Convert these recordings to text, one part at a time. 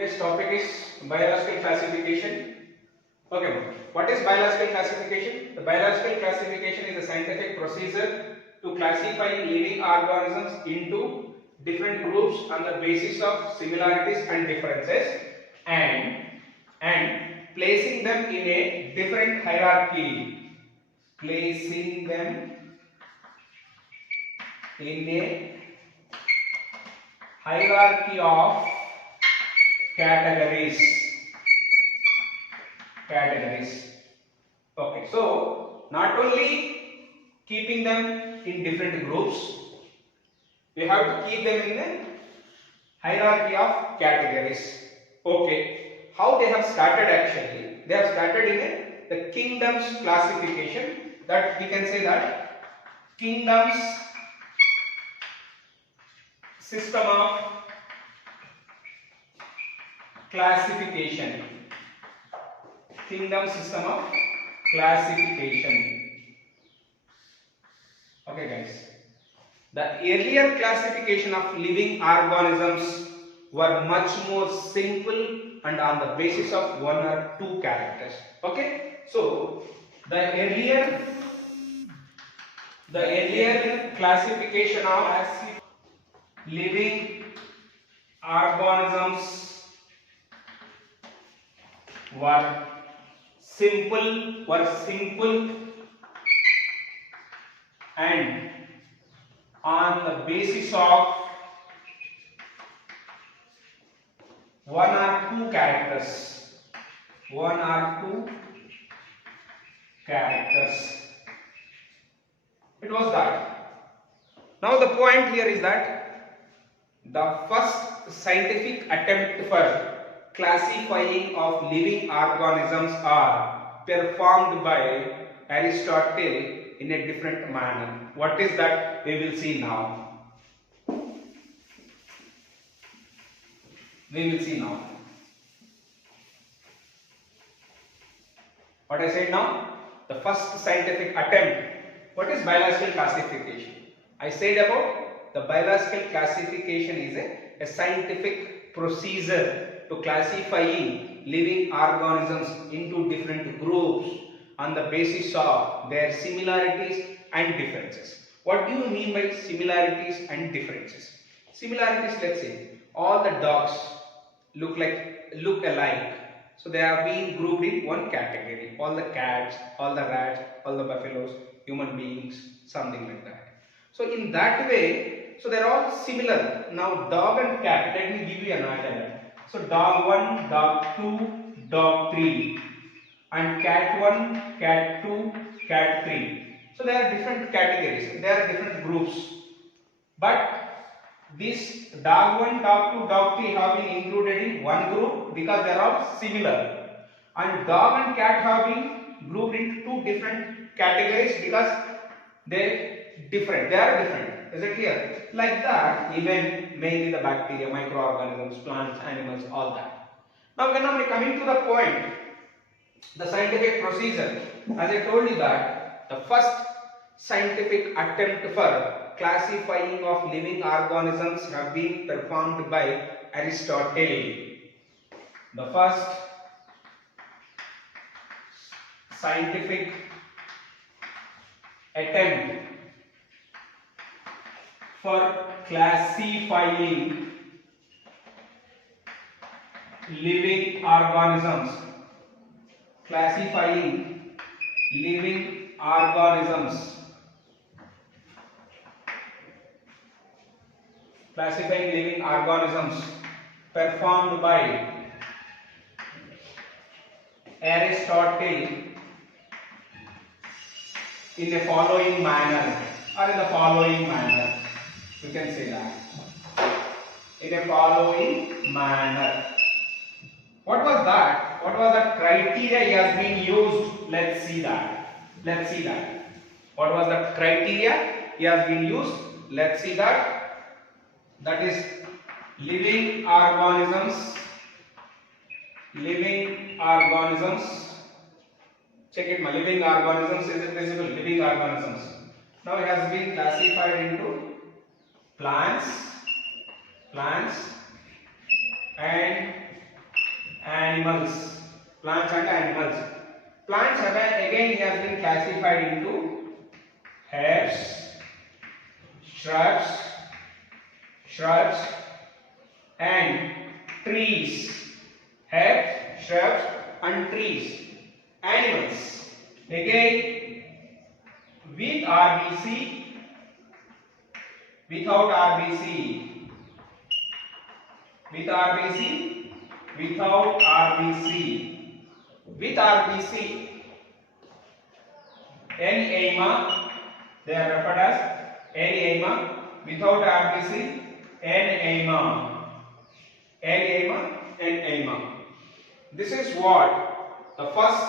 Today's topic is biological classification. Okay, what is biological classification? The biological classification is a scientific procedure to classify living organisms into different groups on the basis of similarities and differences and placing them in a different hierarchy. Placing them in a hierarchy of categories. Okay, so not only keeping them in different groups, we have to keep them in a hierarchy of categories. Okay, how they have started actually? They have started in the kingdoms classification. That we can say that kingdoms system of classification. Kingdom system of classification. Okay guys, the earlier classification of living organisms were much more simple and on the basis of one or two characters. Okay, so the earlier classification of living organisms were simple and on the basis of one or two characters. It was that. Now the point here is that the first scientific attempt for classifying of living organisms are performed by Aristotle in a different manner. What is that? We will see now. What I said now? The first scientific attempt. What is biological classification? I said about the biological classification is a scientific procedure to classifying living organisms into different groups on the basis of their similarities and differences. What do you mean by similarities and differences? Similarities, let's say all the dogs look alike, so they are being grouped in one category. All the cats, all the rats, all the buffaloes, human beings, something like that. So in that way, so they are all similar. Now dog and cat, let me give you an idea. So dog 1, dog 2, dog 3, and cat 1, cat 2, cat 3. So there are different categories, there are different groups. But this dog 1, dog 2, dog 3 have been included in one group because they are all similar. And dog and cat have been grouped into two different categories because they are different. Is it clear? Like that, even mainly the bacteria, microorganisms, plants, animals, all that. Now when we are coming to the point, the scientific procedure, as I told you that the first scientific attempt for classifying of living organisms have been performed by Aristotle. The first scientific attempt for classifying living organisms. Classifying living organisms performed by Aristotle in the following manner, you can say that in a following manner. What was that? What was the criteria he has been used? Let's see that. What was the criteria he has been used? Let's see that. That is living organisms. Check it, my living organisms. Is it visible? Living organisms. Now it has been classified into plants and animals. Plants and animals. Plants again has been classified into herbs, shrubs and trees. Herbs, shrubs and trees. Animals. Again with RBC, without RBC, with RBC, without RBC, with RBC, N-AMA, they are referred as N-AMA, without RBC, N-AMA, N-AMA, N-AMA. This is what the first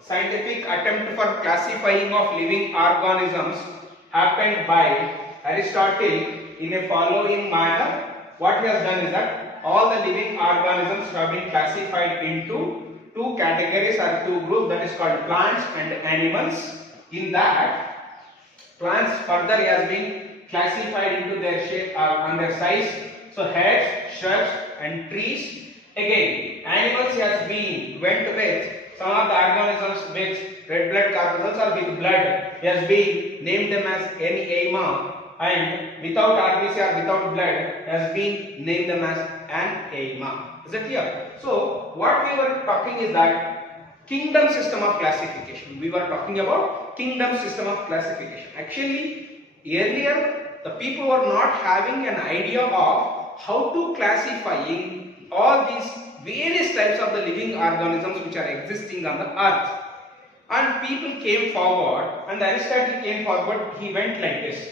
scientific attempt for classifying of living organisms happened by Aristotle in a following manner. What he has done is that all the living organisms have been classified into two categories or two groups, that is called plants and animals. In that, plants further has been classified into their shape and their size. So herbs, shrubs and trees. Again, animals has been went with some of the organisms with red blood corpuscles or with blood. He has been named them as N-AMA, and without RBC or without blood has been named them as N-AMA. Is it clear? So what we were talking is that kingdom system of classification. We were talking about kingdom system of classification. Actually, earlier the people were not having an idea of how to classifying all these various types of the living organisms which are existing on the earth. And people came forward, and Aristotle came forward, he went like this.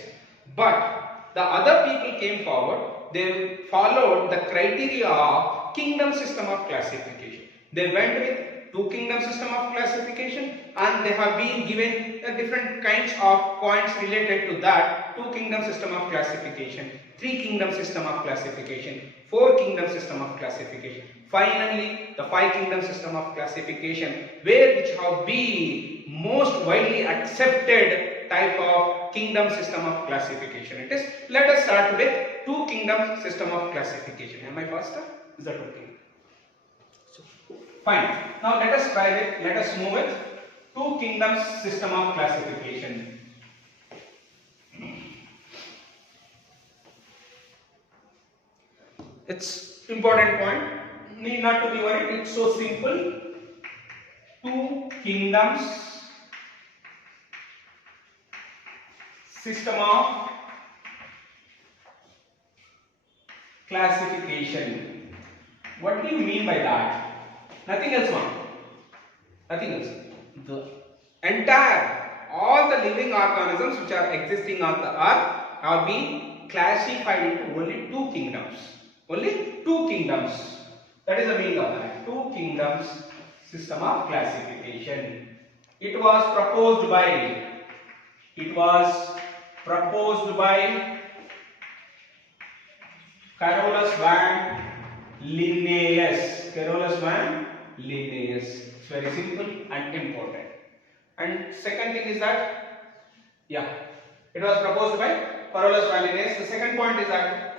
But the other people came forward, they followed the criteria of kingdom system of classification. They went with two kingdom system of classification, and they have been given different kinds of points related to that two kingdom system of classification, three kingdom system of classification, four kingdom system of classification. Finally, the five kingdom system of classification, which have been most widely accepted type of kingdom system of classification. It is. Let us start with two kingdom system of classification. Am I faster? Is that okay? Fine. Now let us try it. Let us move with two kingdoms system of classification. It's important point. Need not to be worried. It's so simple. Two kingdoms system of classification. What do you mean by that? Nothing else, man. Nothing else. The entire, all the living organisms which are existing on the earth are being classified into only two kingdoms. Only two kingdoms. That is the meaning of that. Two kingdoms system of classification. It was proposed by Carolus van Linnaeus. Carolus van Linnaeus. It's very simple and important. And second thing is that, it was proposed by Carolus van Linnaeus. The second point is that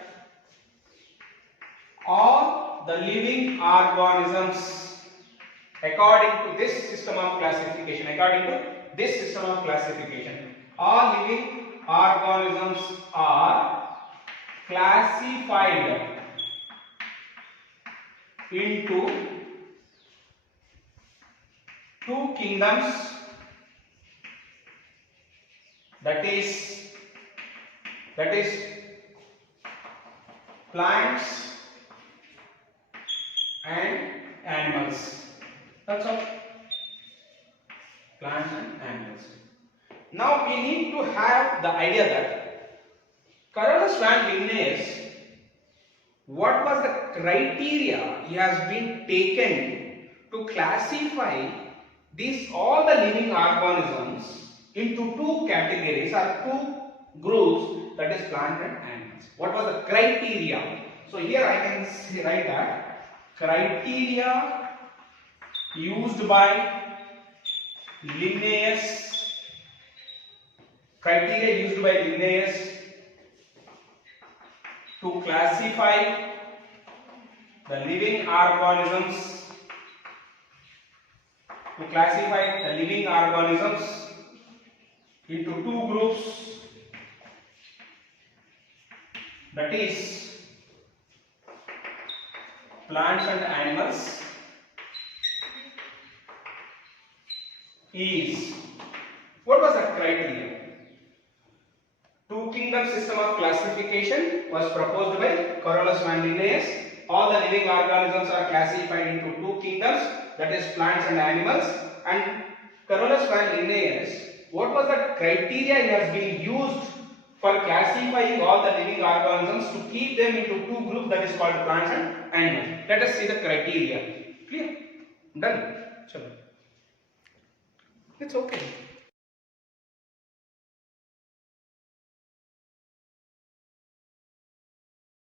all the living organisms, according to this system of classification, all living organisms are classified into two kingdoms, that is plants and animals. That's all. Plants and animals. Now we need to have the idea that Carolus van Linnaeus, what was the criteria he has been taken to classify these all the living organisms into two categories or two groups, that is plant and animals. What was the criteria? So here I can write that criteria used by Linnaeus, to classify the living organisms to classify the living organisms into two groups, that is plants and animals, is, what was the criteria? Two kingdom system of classification was proposed by Carolus van Linnaeus. All the living organisms are classified into two kingdoms, that is plants and animals. And Carolus van Linnaeus, what was the criteria he has been used for classifying all the living organisms to keep them into two groups, that is called plants and animals? Let us see the criteria. Clear? Done. Chalo. It's okay.